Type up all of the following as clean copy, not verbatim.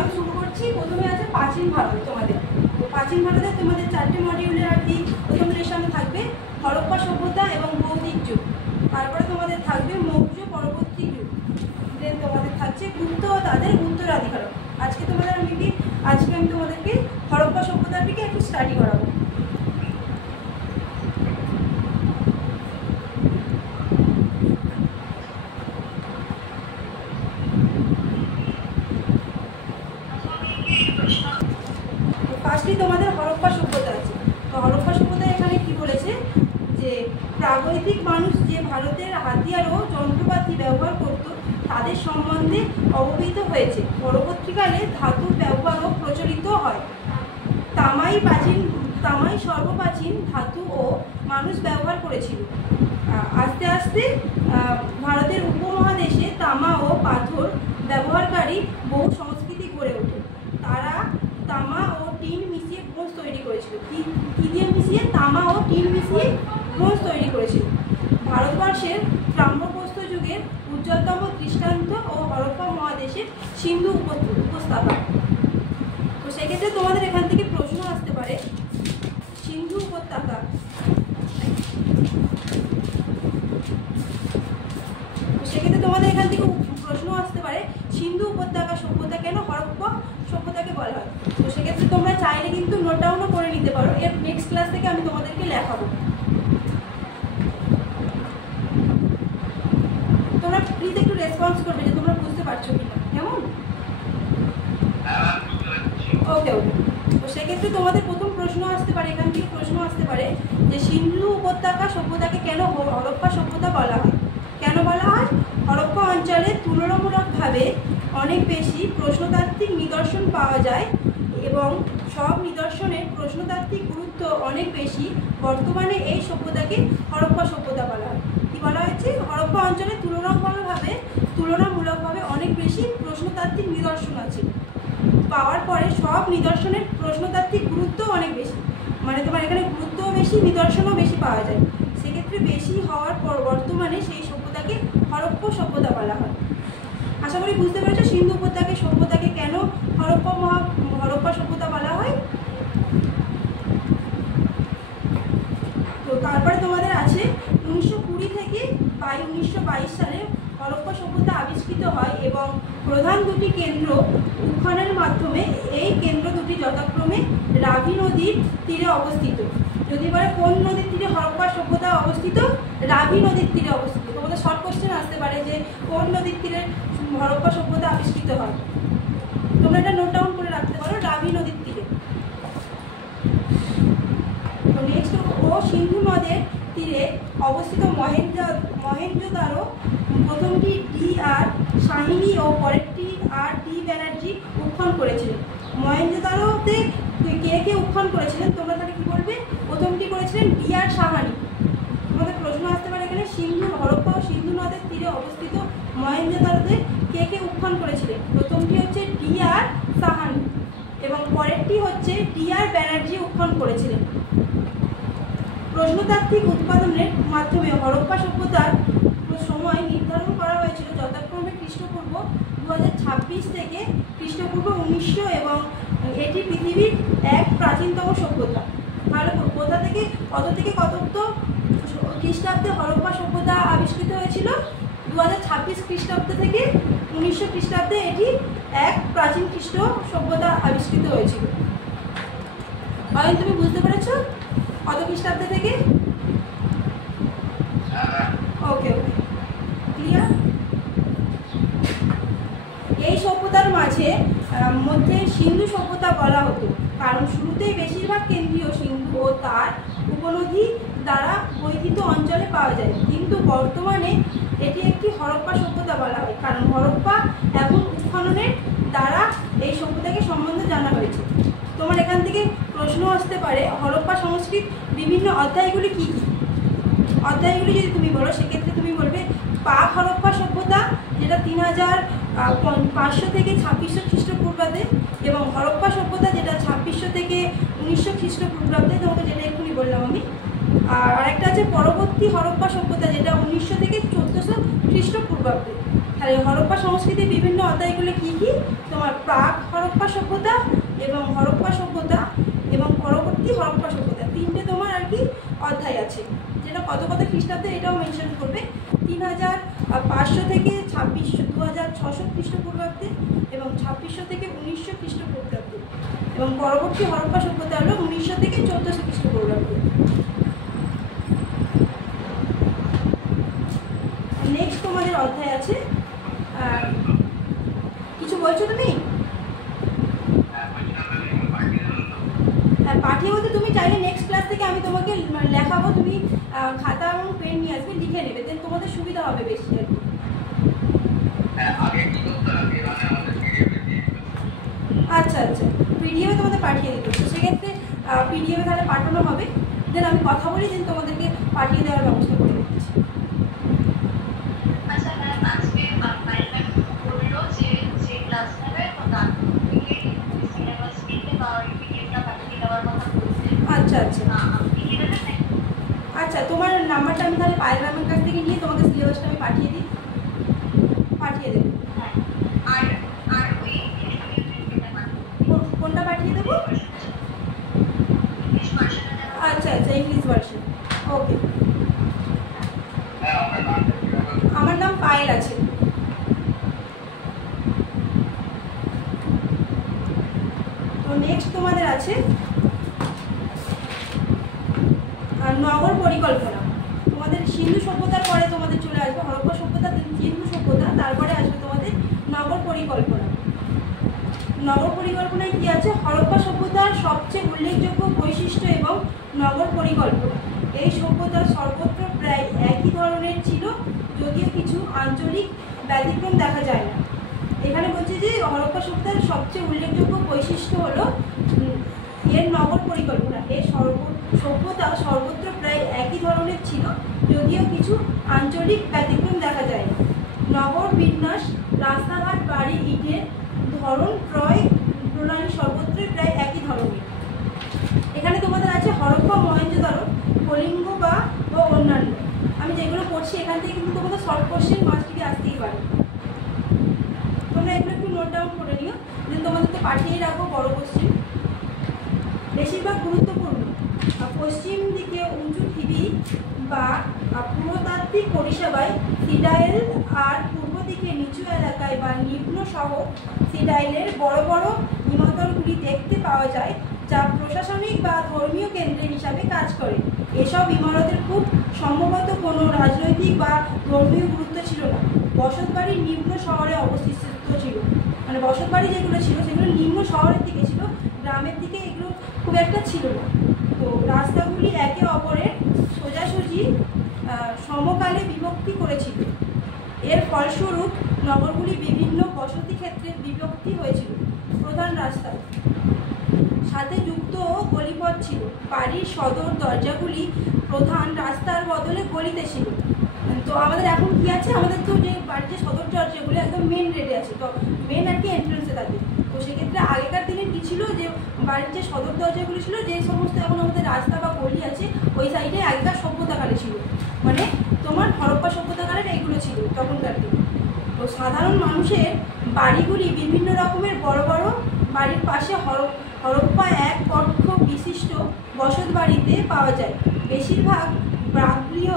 আমি শুরু করছি। প্রথমে আছে প্রাচীন ভারত। তোমাদের তো প্রাচীন ভারতে তোমাদের 4টে মডিউলের আর কি প্রথম লেসনে থাকবে হরপ্পা সভ্যতা এবং বৌদ্ধিক যুগ। তারপরে তোমাদের থাকবে মৌর্য পরবর্তী যুগ। দেন তোমাদের থাকছে গুপ্ত ও তাদের উত্তরাধিকার। আজকে আমি তোমাদেরকে হরপ্পা সভ্যতাটিকে একটু স্টাডি করাবো। ফার্স্টলি তোমাদের হরপ্পা সভ্যতা আছে। তো হরপ্পা সভ্যতা এখানে কি বলেছে যে প্রাগৈতিক মানুষ যে ভারতের হাতিয়ার ও যন্ত্রপাতি ব্যবহার করত তাদের সম্বন্ধে অবহিত হয়েছে। পরবর্তীকালে ধাতুর ব্যবহারও প্রচলিত হয়। তামাই সর্বপ্রাচীন ধাতু ও মানুষ ব্যবহার করেছিল। আস্তে আস্তে ভারতের উপমহাদেশে তামা ও পাথর ব্যবহারকারী বহু সংস্কৃতি গড়ে ওঠে। তারা তামা ও টিন মিশিয়ে ব্রোঞ্জ তৈরি করেছিল। কি দিয়ে মিশিয়ে? তামা ও টিন মিশিয়ে ব্রোঞ্জ তৈরি করেছিল। ভারতবর্ষের ব্রাহ্মপ্রস্তর যুগের উজ্জ্বলতম দৃষ্টান্ত ও হরপ্পা মহাদেশের সিন্ধু উপত্যকা। তো সেক্ষেত্রে তোমাদের এখান থেকে প্রশ্ন আসতে পারে সিন্ধু উপত্যকা। সেক্ষেত্রে তোমাদের এখান থেকে প্রশ্ন আসতে পারে সিন্ধু উপত্যকা সভ্যতা কেন হরপ্পা সভ্যতাকে বলা হয়। তো সেক্ষেত্রে তোমরা চাইলে কিন্তু নোট ডাউনও করে নিতে পারো। এর নেক্সট ক্লাস থেকে আমি তোমাদেরকে লেখাবো। তোমরা প্লিজ একটু রেসপন্স করবে যে তোমরা বুঝতে পারছো কিনা, কেমন? ওকে। তো সেক্ষেত্রে তোমাদের প্রথম প্রশ্ন আসতে পারে, এখান থেকে প্রশ্ন আসতে পারে যে সিন্ধু উপত্যকা সভ্যতাকে কেন হরপ্পা সভ্যতা বলা হয়। কেন বলা হয়? হরপ্পা অঞ্চলে তুলনামূলকভাবে অনেক বেশি প্রশ্নতাত্ত্বিক নিদর্শন পাওয়া যায় এবং সব নিদর্শনের প্রশ্নতাত্ত্বিক গুরুত্ব অনেক বেশি। বর্তমানে এই সভ্যতাকে হরপ্পা সভ্যতা বলা হয়। কি বলা হয়েছে? হরপ্পা অঞ্চলে তুলনামূলকভাবে অনেক বেশি প্রশ্নতাত্ত্বিক নিদর্শন আছে পাওয়ার পরে সব নিদর্শনের প্রশ্নতাত্ত্বিক গুরুত্ব অনেক বেশি। মানে তোমার এখানে গুরুত্বও বেশি, নিদর্শনও বেশি পাওয়া যায়। সেক্ষেত্রে বেশি হওয়ার পর বর্তমানে সেই সভ্যতাকে হরপ্পা সভ্যতা বলা হয়। আশা করি বুঝতে পেরেছো সিন্ধু সভ্যতাকে কেন হরপ্পা সভ্যতা বলা হয়। তো তারপরে তোমাদের আছে 1920 থেকে 1922 সালে হরপ্পা সভ্যতা আবিষ্কৃত হয় এবং প্রধান দুটি কেন্দ্র উত্খননের মাধ্যমে এই কেন্দ্র দুটি যথাক্রমে রাভি নদীর তীরে অবস্থিত। যদি বলে কোন নদীর তীরে হরপ্পা সভ্যতা অবস্থিত? রাভি নদীর তীরে অবস্থিত। তোমাদের শর্ট কোশ্চেন আসতে পারে যে কোন নদীর তীরে হরপ্পা সভ্যতা আবিষ্কৃত হয়। তোমরা এটা নোট ডাউন করে রাখতে পারো, রাভি নদীর তীরে। তো নেক্সট ও সিন্ধু নদের তীরে অবস্থিত মহেঞ্জোদারো, প্রথমটি ডি আর শাহিনী ও পরেরটি আর ডি ব্যানার্জি উত্খনন করেছিলেন। মহেঞ্জোদারোতে কে উত্খনন করেছিলেন? তোমরা তাহলে কি বলবে? প্রথমটি করেছিলেন ডি আর শাহানি। তোমাদের প্রশ্ন আসতে পারে এখানে হরপ্পা ও সিন্ধু নদের তীরে অবস্থিত মহেঞ্জোদারোতে কে উত্খনন করেছিলেন? প্রথমটি হচ্ছে ডি আর শাহানি এবং পরেরটি হচ্ছে ডি আর ব্যানার্জি উত্খনন করেছিলেন। প্রশ্নতাত্ত্বিক উৎপাদনের মাধ্যমে হরপ্পা সভ্যতার সময় নির্ধারণ করা হয়েছিল যথাক্রমে খ্রিস্টপূর্ব 2026 থেকে খ্রিস্টপূর্ব 1900 এবং এটি পৃথিবীর এক প্রাচীনতম সভ্যতা। তাহলে কোথা থেকে কত খ্রিস্টাব্দে হরপ্পা সভ্যতা আবিষ্কৃত হয়েছিল? 2026 খ্রিস্টাব্দ থেকে 1900 খ্রিস্টাব্দে এটি এক প্রাচীন সভ্যতা আবিষ্কৃত হয়েছিল। তুমি বুঝতে পেরেছো কত খ্রিস্টাব্দে থেকে? ওকে, ক্লিয়ার? এই সভ্যতার মধ্যে সিন্ধু সভ্যতা বলা হতো কারণ শুরুতেই বেশিরভাগ কেন্দ্রীয় সিন্ধু ও তার উপনদী দ্বারা বৈধিত অঞ্চলে পাওয়া যায়, কিন্তু বর্তমানে এটি একটি হরপ্পা সভ্যতা বলা হয় কারণ হরপ্পা এবং উত্খননের দ্বারা এই সভ্যতাকে সম্বন্ধে জানা হয়েছে। তোমার এখান থেকে প্রশ্ন আসতে পারে হরপ্পা সংস্কৃত বিভিন্ন অধ্যায়গুলি কী কী? অধ্যায়গুলি যদি তুমি বলো সেক্ষেত্রে তুমি বলবে পাক হরপ্পা সভ্যতা, যেটা 3500 থেকে 2600 খ্রিস্টপূর্বাব্দে, এবং হরপ্পা সভ্যতা যেটা 2600 থেকে 1900 খ্রিস্টপূর্বাব্দে, তোমাকে যেটা এক্ষুনি বললাম আমি। আর আরেকটা আছে পরবর্তী হরপ্পা সভ্যতা যেটা 1900 থেকে 1400 খ্রিস্টপূর্বাব্দে। তাহলে হরপ্পা সংস্কৃতির বিভিন্ন অধ্যায়গুলো কী কী? তোমার প্রাক হরপ্পা সভ্যতা এবং হরপ্পা সভ্যতা এবং পরবর্তী হরপ্পা সভ্যতা, তিনটে তোমার আর কি অধ্যায় আছে, যেটা কত কত খ্রিস্টাব্দে এটাও মেনশন করবে। 3500 থেকে 2600, 2600 খ্রিস্টপূর্বাব্দে এবং 2600 থেকে 1900 খ্রিস্টপূর্বাব্দে, এবং পরবর্তী হরপ্পা সভ্যতা হলো 1900 থেকে 1400 খ্রিস্টপূর্বাব্দে। নেক্সট তোমাদের অধ্যায় আছে, কিছু বলছো তুমি? পাঠিয়ে বলতে তুমি চাইলে নেক্সট ক্লাস থেকে আমি তোমাকে লেখাবো, তুমি খাতা এবং পেন নিয়ে আসবে, লিখে নেবে, দেন তোমাদের সুবিধা হবে বেশি আর কি। আচ্ছা আচ্ছা, পিডিএফে তোমাদের পাঠিয়ে দিতে, তো সেক্ষেত্রে পিডিএফে তাহলে পাঠানো হবে, দেন আমি কথা বলি, দেন তোমাদেরকে পাঠিয়ে দেওয়ার ব্যবস্থা করে দিচ্ছি। আচ্ছা আচ্ছা আচ্ছা, তোমার নাম্বারটা আমি তাহলে পায়েল ম্যামের কাছ থেকে নিয়ে তোমাকে সিলেবাসটা আমি পাঠিয়ে দিই, পাঠিয়ে দেবো। কোনটা পাঠিয়ে দেবো? আচ্ছা আচ্ছা, ইংলিশ ভার্সন, ওকে। আমার নাম পায়েল আছে। তো নেক্সট তোমাদের আছে নগর পরিকল্পনা। তোমাদের সিন্ধু সভ্যতার পরে তোমাদের চলে আসবে হরপ্পা সভ্যতা, সিন্ধু সভ্যতা, তারপরে আসবে তোমাদের নগর পরিকল্পনা। নগর পরিকল্পনায় কি আছে? হরপ্পা সভ্যতার সবচেয়ে উল্লেখযোগ্য বৈশিষ্ট্য এবং নগর পরিকল্পনা। এই সভ্যতা সর্বত্র প্রায় একই ধরনের ছিল, যদিও কিছু আঞ্চলিক ব্যতিক্রম দেখা যায় না। এখানে বলছে যে হরপ্পা সভ্যতার সবচেয়ে উল্লেখযোগ্য বৈশিষ্ট্য হলো এর নগর পরিকল্পনা। এর সভ্যতা সর্বত্র প্রায় একই ধরনের ছিল, যদিও কিছু আঞ্চলিক ব্যতিক্রম দেখা যায় না। নগর বিন্যাস, রাস্তাঘাট, বাড়ি, ইটের ধরন, প্রণালী সর্বত্রই প্রায় একই ধরনের। এখানে তোমাদের আছে হরপ্পা, মহেঞ্জোদারো, কলিঙ্গ বা অন্যান্য। আমি যেগুলো পড়ছি এখান থেকে কিন্তু তোমাদের শর্ট কোশ্চেন মাস্টলি আসতেই পারে, তোমরা এগুলো একটু নোট ডাউন করে নিও, দেন তোমাদেরকে পাঠিয়ে রাখবো বড় কোশ্চেন। বেশিরভাগ গুরুত্বপূর্ণ, পশ্চিম দিকে উঁচু ঢিবি বা পুরাতাত্ত্বিক পরিষেবায় সিডাইল, আর পূর্ব দিকে নিচু এলাকায় বা নিম্ন সহ সিডাইলের বড় বড় ইমারতগুলি দেখতে পাওয়া যায়, যা প্রশাসনিক বা ধর্মীয় কেন্দ্র হিসাবে কাজ করে। এসব ইমারতের খুব সম্ভবত কোনো রাজনৈতিক বা ধর্মীয় গুরুত্ব ছিল না। বসতবাড়ি নিম্ন শহরে অবস্থিত ছিল, মানে বসতবাড়ি যেগুলো ছিল সেগুলো নিম্ন শহরের দিকে ছিল, গ্রামের দিকে এগুলো খুব একটা ছিল না। তো রাস্তাগুলি একে অপরের সোজাসুজি সমকালে বিভক্তি করেছিল। এর ফলস্বরূপ নগরগুলি বিভিন্ন বসতি ক্ষেত্রে বিভক্তি হয়েছিল। প্রধান রাস্তার সাথে যুক্ত গলিপথ ছিল। বাড়ির সদর দরজাগুলি প্রধান রাস্তার বদলে গলিতে ছিল। তো আমাদের এখন কি আছে, আমাদের তো যে বাড়ির যে সদর দরজাগুলো একদম মেন রোডে আছে, তো মেন আর কি এন্ট্রান্সে থাকে। তো সেক্ষেত্রে আগেকার দিনে কী ছিল, যে বাড়ির যে সদর দরজাগুলি ছিল, যে সমস্ত এখন আমাদের রাস্তা বা গলি আছে ওই সাইডে আগেকার সভ্যতাকালে ছিল, মানে তোমার হরপ্পা সভ্যতাকালের এইগুলো ছিল তখনকার দিনে। তো সাধারণ মানুষের বাড়িগুলি বিভিন্ন রকমের বড় বড় বাড়ির পাশে হরপ্পা এক কক্ষ বিশিষ্ট বসত বাড়িতে পাওয়া যায়। বেশিরভাগ বাঁশগৃহ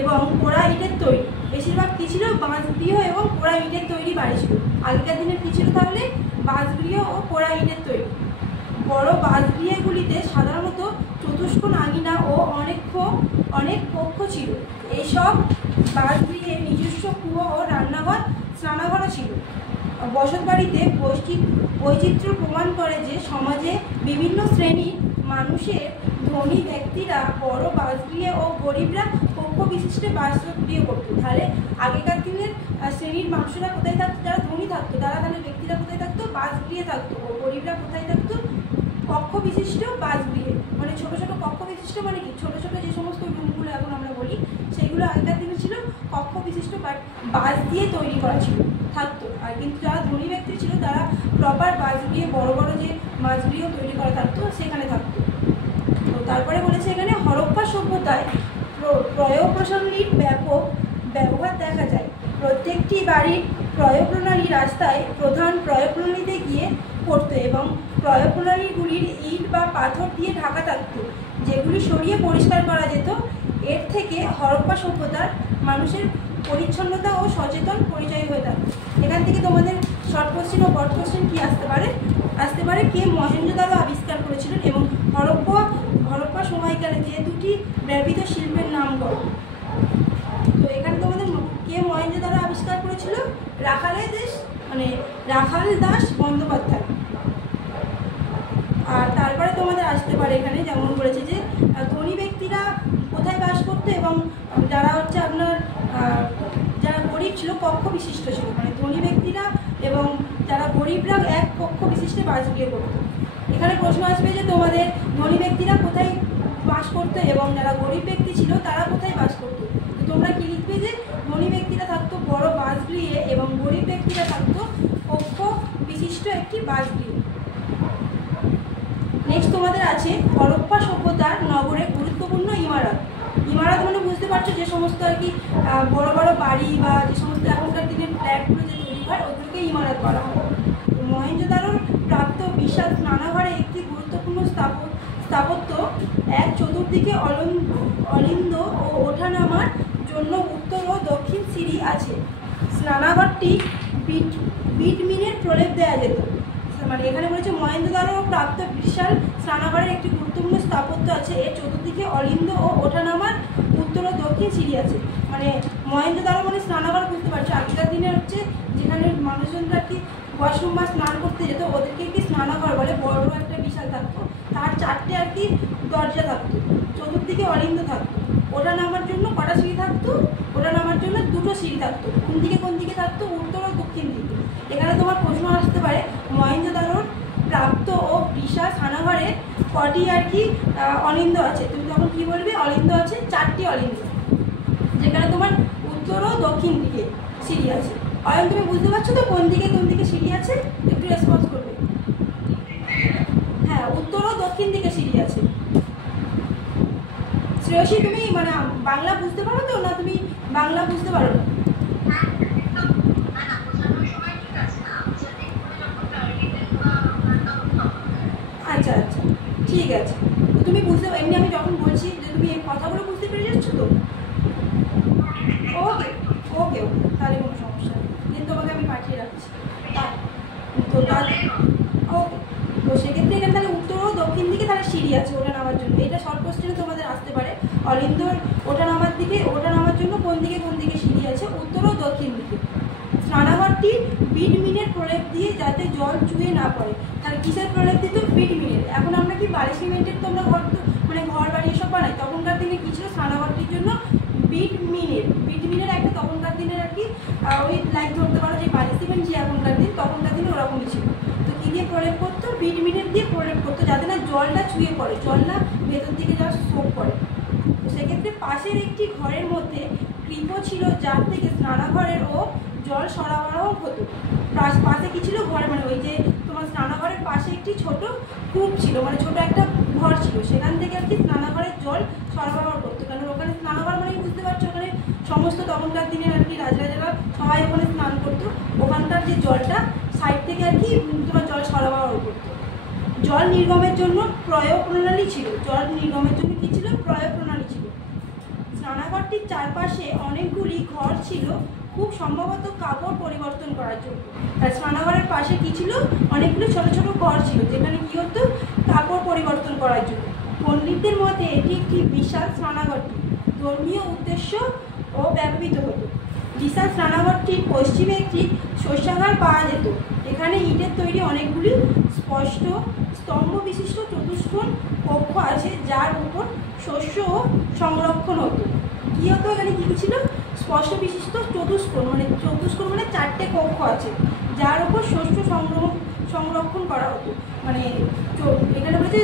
এবং পোড়া ইটের তৈরি। বেশিরভাগ কী ছিল? বাঁশগৃহ এবং পোড়া ইটের তৈরি বাড়ি ছিল। আগেকার দিনের কী ছিল তাহলে? বাঁশগৃহ ও পোড়া ইটের তৈরি। বড় বাঁশগৃহগুলিতে সাধারণত চতুষ্কোণ আঙিনা ও অনেক কক্ষ ছিল। এইসব বাঁশগৃহে নিজস্ব কুয়ো ও রান্নাঘর, স্নানাঘরও ছিল। বসত বাড়িতে বৈচিত্র্য প্রমাণ করে যে সমাজে বিভিন্ন শ্রেণীর মানুষের, ধনী ব্যক্তিরা বড় বাসগৃহে ও গরিবরা কক্ষ বিশিষ্টে বাসগৃহ করতো। তাহলে আগেকার দিনের শ্রেণীর মানুষেরা কোথায় থাকতো? যারা ধনী থাকতো তারা, তাহলে ব্যক্তিরা কোথায় থাকতো? বাসগৃহে থাকতো। ও গরিবরা কোথায় থাকতো? কক্ষ বিশিষ্ট বাসগৃহে। মানে ছোট ছোট কক্ষ বিশিষ্ট, মানে কি ছোট ছোট যে সমস্ত রুমগুলো এখন আমরা বলি সেগুলো আগেকার দিনে ছিল কক্ষ বিশিষ্ট, বাট বাঁশ দিয়ে তৈরি করা ছিল, থাকতো। আর কিন্তু যারা ধনী ব্যক্তি ছিল তারা প্রপার বাসগৃহে, বড় বড় যে বাসগৃহ তৈরি করা থাকতো সেখানে থাকতো। তো তারপরে বলেছে এখানে হরপ্পা সভ্যতায় প্রয়োগ প্রসারীর ব্যাপক ব্যবহার দেখা যায়। প্রত্যেকটি বাড়ির প্রয়োগ প্রণালী রাস্তায় প্রধান প্রয়োগ প্রণালীতে গিয়ে পড়তো এবং প্রয়োগ প্রণালীগুলির ইট বা পাথর দিয়ে ঢাকা থাকতো, যেগুলি সরিয়ে পরিষ্কার করা যেত। এর থেকে হরপ্পা সভ্যতার মানুষের পরিচ্ছন্নতা ও সচেতন পরিচয় হয়ে থাকতো। এখান থেকে তোমাদের শর্ট কোশ্চেন ও বড় কোশ্চেন কি আসতে পারে কে মহেঞ্জোদারো আবিষ্কার করেছিলেন এবং হরপ্পা সময়কালে যে দুটি ব্যবহৃত শিল্পের নাম করো। তো এখানে তোমাদের কে মহেঞ্জোদারো আবিষ্কার করেছিল? রাখাল দাস বন্দ্যোপাধ্যায়। আর তারপরে তোমাদের আসতে পারে এখানে যেমন বলেছে যে ধনী ব্যক্তিরা কোথায় বাস করতো এবং যারা হচ্ছে আপনার যারা গরিব ছিল কক্ষ বিশিষ্ট ছিল, মানে ধনী ব্যক্তিরা এবং যারা গরিবরা এক কক্ষ বিশিষ্টে বাস গিয়ে করতো। এখানে প্রশ্ন আসবে যে তোমাদের ধনী ব্যক্তিরা কোথায় বাস করতো এবং যারা গরিব ব্যক্তি ছিল তারা কোথায় বাস করতো। তো তোমরা কি লিখবে যে ধনী ব্যক্তিরা থাকতো বড় বাসগৃহে এবং গরিব ব্যক্তিরা থাকতো কক্ষ বিশিষ্ট একটি বাসগৃহে। নেক্সট তোমাদের আছে হরপ্পা সভ্যতার নগরে গুরুত্বপূর্ণ ইমারত। ইমারত মানে বুঝতে পারছো যে সমস্ত আর কি বড় বড় বাড়ি বা যে সমস্ত এখনকার দিনের ফ্ল্যাটগুলো যে তৈরি হয় ওগুলোকে ইমারত বলা হয়। মহেঞ্জোদারোর প্রাপ্ত বিশাল স্নানাগারে একটি গুরুত্বপূর্ণ স্থাপত্য এক চতুর্দিকে অলিন্দ ও ওঠানামার জন্য উত্তর ও দক্ষিণ সিঁড়ি আছে। স্নানাগারটি বিটমিনের প্রলেপ দেওয়া যেত। মানে এখানে বলেছে মহেঞ্জোদারো প্রাপ্ত বিশাল স্নানাগারের একটি গুরুত্বপূর্ণ স্থাপত্য আছে, এর চতুর্দিকে অলিন্দ ও ওঠানামার উত্তর ও দক্ষিণ সিঁড়ি আছে। মানে মহেঞ্জোদারো মানে স্নানাগার বুঝতে পারছো, আগেকার দিনে হচ্ছে যেখানে মানুষজনরা কি ওয়াশরুম বা স্নান করতে যেত ওদেরকে কি স্নানাগার বলে, বড় একটা বিশাল থাকতো, তার চারটে আর কি দরজা থাকতো, চতুর্দিকে অলিন্দ থাকতো। ওটা নামার জন্য কটা সিঁড়ি থাকতো? ওটা নামার জন্য দুটো সিঁড়ি থাকতো। কোন দিকে থাকতো? উত্তর ও দক্ষিণ দিকে। এখানে তোমার প্রশ্ন আসতে পারে মহেঞ্জোদারোর প্রাপ্ত ও বিশাল স্নানাগারে কটি আর কি অলিন্দ আছে। তুমি তখন কি বলবে? অলিন্দ আছে, 4টি অলিন্দ, যেখানে তোমার উত্তর ও দক্ষিণ দিকে সিঁড়ি আছে। অয়ন তুমি বুঝতে পারছো তো কোন দিকে সিঁড়ি আছে? একটু রেসপন্স করবে। হ্যাঁ, উত্তর ও দক্ষিণ দিকে সিঁড়ি আছে। শ্রেয়সী তুমি মানে বাংলা বুঝতে পারো তো, না তুমি বাংলা বুঝতে পারো না? আচ্ছা আচ্ছা, ঠিক আছে। তুমি বুঝতে এমনি আমি যখন বলছি যে তুমি এই কথাগুলো বুঝতে পেরে যাচ্ছ তো? ওকে ওকে ওকে, তাহলে কোনো সমস্যা নেই, কিন্তু তোমাকে আমি পাঠিয়ে রাখছি। তো ওকে, তো সেক্ষেত্রে এখানে তাহলে উত্তর ও দক্ষিণ দিকে তাহলে সিঁড়ি আছে ওটা নামার জন্য। এটা শর্ট কোশ্চেনে তোমাদের আসতে পারে। অলিন্দর ওটা নামার জন্য কোন দিকে সিঁড়ি আছে? উত্তর ও দক্ষিণ দিকে। স্নানাগারটি বিটমিনের প্রলেপ দিয়ে যাতে জল চুয়ে না পড়ে। তাহলে কিসের প্রলেপ দিত? বিটমিনের। এখন আমরা কি বালি সিমেন্টের তোমরা ঘর বাড়ি এসব বানাই, তখনকার দিনে কি ছিল? স্নানাগারটির জন্য বিটমিনের একটা তখনকার দিনের আর কি ওই লাইক ধরতে পারো যে বালি সিমেন্ট যে এখনকার দিনে ওরকমই ছিল। তো কি দিয়ে প্রলেপ করতো? বিটমিনের দিয়ে প্রলেপ করতো, যাতে না জলটা চুয়ে পড়ে, জল না ভেতর দিকে যাওয়া সোপ পড়ে। তো সেক্ষেত্রে পাশের একটি ঘরের মধ্যে কৃপ ছিল, যার থেকে স্নানাঘরের ও জল সরবরাহ হতো। পাশে কি ছিল? ঘরে, মানে ওই যে তোমার স্নানাঘরের পাশে একটি ছোট কূপ ছিল, মানে ছোট একটা ঘর ছিল, সেখান থেকে আর কি স্নানাঘরের জল সরবরাহ করতো। কারণ ওখানে স্নানাঘর মানে বুঝতে পারছো, ওখানে সমস্ত তখনকার দিনের আর কি রাজরাজারা সবাই ওখানে স্নান করতো। ওখানকার যে জলটা সাইড থেকে আর কি তোমার জল সরবরাহ করতো। জল নির্গমের জন্য প্রয়োগ প্রণালী ছিল। কি ছিল? প্রয়োগ প্রণালী ছিল। স্নানাঘরটির চারপাশে অনেকগুলি ঘর ছিল, খুব সম্ভবত কাপড় পরিবর্তন করার জন্য। আর স্নানাঘরের পাশে কি ছিল? অনেকগুলো ছোট ছোট ঘর ছিল, যেখানে কি হতো? কাপড় পরিবর্তন করার জন্য। পণ্ডিতদের মতে এটি একটি বিশাল স্নানাঘরটি ধর্মীয় উদ্দেশ্য ও ব্যবহৃত হতো। বিশাল স্নানাঘরটির পশ্চিমে একটি শস্যাগার পাওয়া যেত। এখানে ইটের তৈরি অনেকগুলি স্পষ্ট স্তম্ভ বিশিষ্ট চতুষ্কোণ কক্ষ আছে, যার উপর শস্য সংরক্ষণ হতো। কি হতো? এখানে কি ছিল? স্পষ্ট বিশিষ্ট চতুষ্কোণ মানে 4টে কক্ষ আছে, যার উপর শস্য সংরক্ষণ করা হতো। মানে এখানে বলছে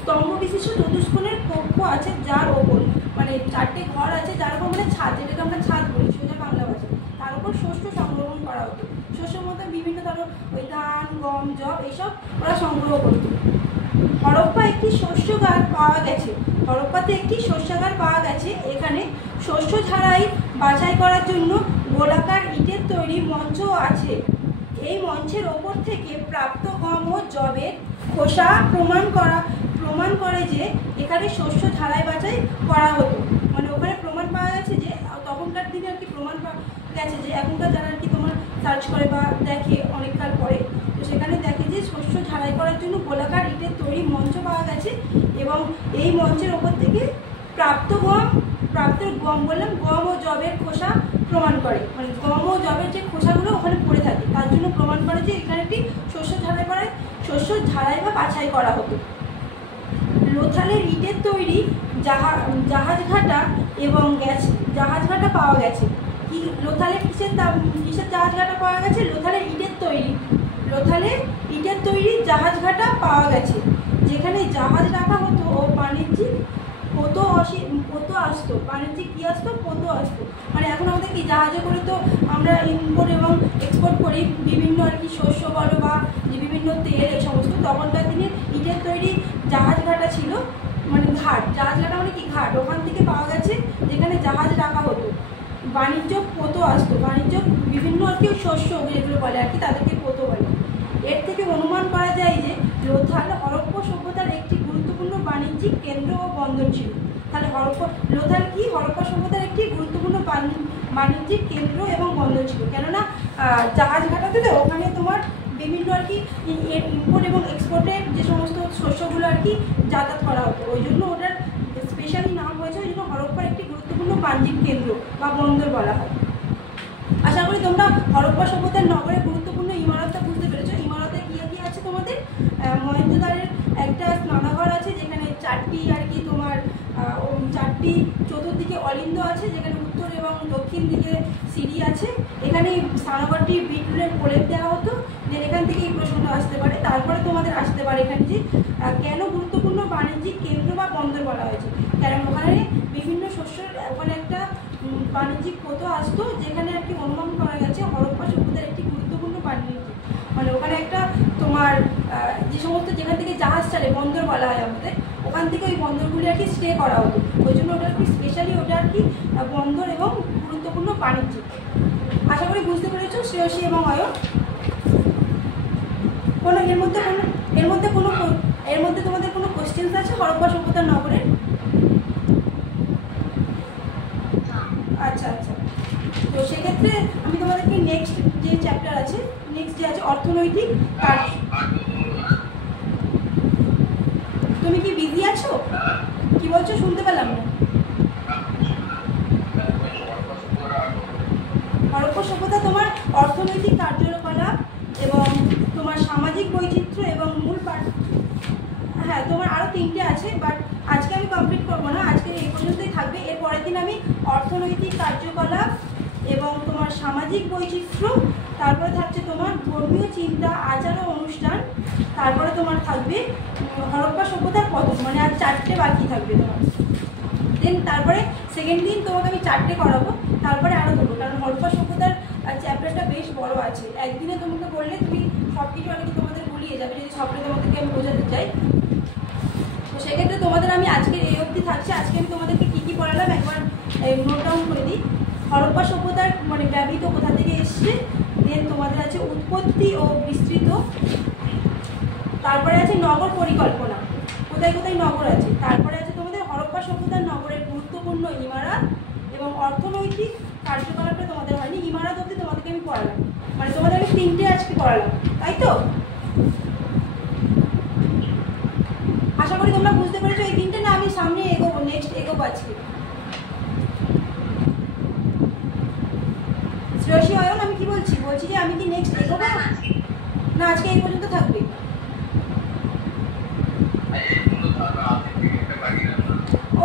স্তম্ভ বিশিষ্ট চতুষ্কোণের কক্ষ আছে, যার ওপর মানে 4টে ঘর আছে, যার উপর মানে ছাদ, যেটাকে আমরা ছাদ বলি সোজা বাংলা ভাষায়, তার উপর শস্য সংগ্রহণ করা হতো। শস্যের মধ্যে বিভিন্ন ধরনের ওই ধান, গম, জব এইসব ওরা সংগ্রহ করত। হরপ্পাতে একটি শস্যাগার পাওয়া গেছে। এখানে শস্য ঝাড়াই বাছাই করার জন্য গোলাকার ইটের তৈরি মঞ্চ আছে। এই মঞ্চের ওপর থেকে প্রাপ্ত গম ও যবের খোসা প্রমাণ করে যে এখানে শস্য ঝাড়াই বাছাই করা হতো। মানে ওখানে প্রমাণ পাওয়া গেছে যে তখনকার দিনে আর কি প্রমাণ পাওয়া গেছে যে এখনকার যারা আর কি তোমার সার্চ করে বা দেখে অনেককাল পরে, তো সেখানে দেখে যে শস্য ঝাড়াই করার জন্য গোলাকার ইটের তৈরি মঞ্চ পাওয়া গেছে এবং এই মঞ্চের ওপর থেকে প্রাপ্ত গম বললাম গম ও যবের খোসা প্রমাণ করে, মানে গম ও যবের যে খোসাগুলো ওখানে পড়ে থাকে তার জন্য প্রমাণ করে যে এখানে একটি শস্য ঝাড়াই বা বাছাই করা হতো। লোথালের ইটের তৈরি জাহাজঘাটা এবং জাহাজঘাটা পাওয়া গেছে। কি লোথালের কিসের জাহাজঘাটা পাওয়া গেছে? লোথালের ইটের তৈরি জাহাজঘাটা পাওয়া গেছে, যেখানে জাহাজ রাখা হতো ও বাণিজ্যিক পোতো আসতো। বাণিজ্যিক কি আসতো? পোতো আসতো। মানে এখন আমাদের কি জাহাজে করে তো আমরা ইম্পোর্ট এবং এক্সপোর্ট করি বিভিন্ন আর কি শস্য বলো বা বিভিন্ন তেল এই সমস্ত। তখনকার দিনে ইটের তৈরি জাহাজঘাটা ছিল, মানে ঘাট, জাহাজঘাটা মানে কি ঘাট, ওখান থেকে পাওয়া গেছে যেখানে জাহাজ রাখা হতো। বাণিজ্য পোতো আসতো, বাণিজ্য বিভিন্ন আর কি শস্য যেগুলো বলে আর কি তাদেরকে পোতো বলে। এর থেকে অনুমান করা যায় যে লোথাল হরপ্পা সভ্যতার একটি গুরুত্বপূর্ণ বাণিজ্যিক কেন্দ্র ও বন্দর ছিল। তাহলে লোথাল কি হরপ্পা সভ্যতার একটি গুরুত্বপূর্ণ বাণিজ্যিক কেন্দ্র এবং বন্দর ছিল, কেননা জাহাজ ঘাটাতে তো ওখানে তোমার বিভিন্ন আর কি ইম্পোর্ট এবং এক্সপোর্টের যে সমস্ত শস্যগুলো আর কি যাতায়াত করা হতো, ওই জন্য ওটার স্পেশালি নাম হয়েছে, ওই জন্য হরপ্পার একটি গুরুত্বপূর্ণ বাণিজ্যিক কেন্দ্র বা বন্দর বলা হয়। আশা করি তোমরা হরপ্পা সভ্যতার নগরের গুরুত্বপূর্ণ ইমারতটা বুঝতে পেরেছো। ইমারতে কি আছে তোমাদের? মহেঞ্জোদারোর একটা স্নানাঘর আছে যেখানে চারটি আর কি তোমার চারটি চতুর্দিকে অলিন্দ আছে, যেখানে উত্তর এবং দক্ষিণ দিকে সিঁড়ি আছে। এখানে স্নানাঘরটি বিটুলের প্রলেপ দেওয়া হতো। যে এখান থেকে এই প্রশ্নটা আসতে পারে। তারপরে তোমাদের আসতে পারে এখানে যে কেন গুরুত্বপূর্ণ বাণিজ্যিক কেন্দ্র বা বন্দর বলা হয়েছে, কারণ ওখানে বিভিন্ন শস্যের ওখানে একটা বাণিজ্যিক পোতো আসতো, যেখানে আর কি অনুমান করা গেছে হরপ্পা সভ্যতার একটি গুরুত্বপূর্ণ বাণিজ্যিক, মানে ওখানে একটা তোমার যে সমস্ত যেখান থেকে জাহাজ ছাড়ে বন্দর বলা হয় আমাদের, ওখান থেকে ওই বন্দরগুলি আর কি স্টে করা হতো, ওই জন্য ওটা আর কি স্পেশালি ওটা আর কি বন্দর এবং গুরুত্বপূর্ণ বাণিজ্যিক। আশা করি বুঝতে পেরেছো শ্রেয়সী এবং অয়ন। এর মধ্যে তোমাদের কোনো কোশ্চেন্স আছে হরপ্পা সভ্যতার নগরের? আচ্ছা, তো সেক্ষেত্রে আমি তোমাদেরকে নেক্সট যে চ্যাপ্টার আছে, নেক্সট যে আছে অর্থনৈতিক কার্য। তুমি কি বিজি আছো? কি বলছো? শুনতে পেলাম না। হরপ্পা সভ্যতা তোমার অর্থনৈতিক কার্যকলাপ এবং তোমার সামাজিক বৈচিত্র্য এবং মূল হ্যাঁ, তোমার আরও 3টে আছে, বাট আজকে আমি কমপ্লিট করবো না, আজকে এই পর্যন্তই থাকবে। এর পরের দিন আমি অর্থনৈতিক কার্যকলাপ এবং তোমার সামাজিক বৈচিত্র্য, তারপরে থাকছে তোমার ধর্মীয় চিন্তা, আচার ও অনুষ্ঠান, তারপরে তোমার থাকবে হরপ্পা সভ্যতার পতন, মানে আর 4টে বাকি থাকবে তোমার। দেন তারপরে সেকেন্ড দিন তোমাকে আমি 4টে করাবো, তারপরে আরও দেবো, কারণ হরপ্পা সভ্যতার চ্যাপ্টারটা বেশ বড় আছে। একদিনে তোমাকে বললে তুমি সব কিছু আর কি তোমাদের ভুলিয়ে যাবে যদি সবটা তোমাদেরকে আমি বোঝাতে চাই। তো সেক্ষেত্রে তোমাদের আমি আজকে এই অবধি থাকছে। আজকে আমি তোমাদেরকে কী কী পড়ালাম একবার নোট ডাউন করে দিই। হরপ্পা সভ্যতার মানে ব্যবহৃত কোথা থেকে এসছে, দেন তোমাদের আছে উৎপত্তি ও বিস্তৃত, তারপরে আছে নগর পরিকল্পনা, কোথায় কোথায় নগর আছে, তারপরে আছে তোমাদের হরপ্পা সভ্যতার নগরের গুরুত্বপূর্ণ ইমারত এবং অর্থনৈতিক কার্যকলাপটা তোমাদের হয়নি। ইমারত অবধি তোমাদেরকে আমি পড়ালাম, মানে তোমাদের আমি 3টে আজকে পড়ালাম, তাই তো? আশা করি তোমরা বুঝতে পেরেছো। এই 3টে না আমি সামনে এগোবো, নেক্সট এগোবো আজকে। শ্রেয়সী, অয়ন, আমি কি বলছি যে আমি কি নেক্সট এগোবো না আজকে এই পর্যন্ত থাকবে?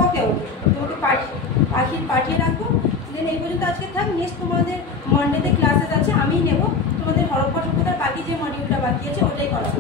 ওকে, তোমাকে পাঠিয়ে রাখবো। দেন এই পর্যন্ত আজকে থাক। নেক্সট তোমাদের মানডেতে ক্লাসেস আছে, আমিই নেব। তোমাদের হরপ্পা সভ্যতার বাকি যে মডিউলটা বাকি আছে ওটাই করাবো।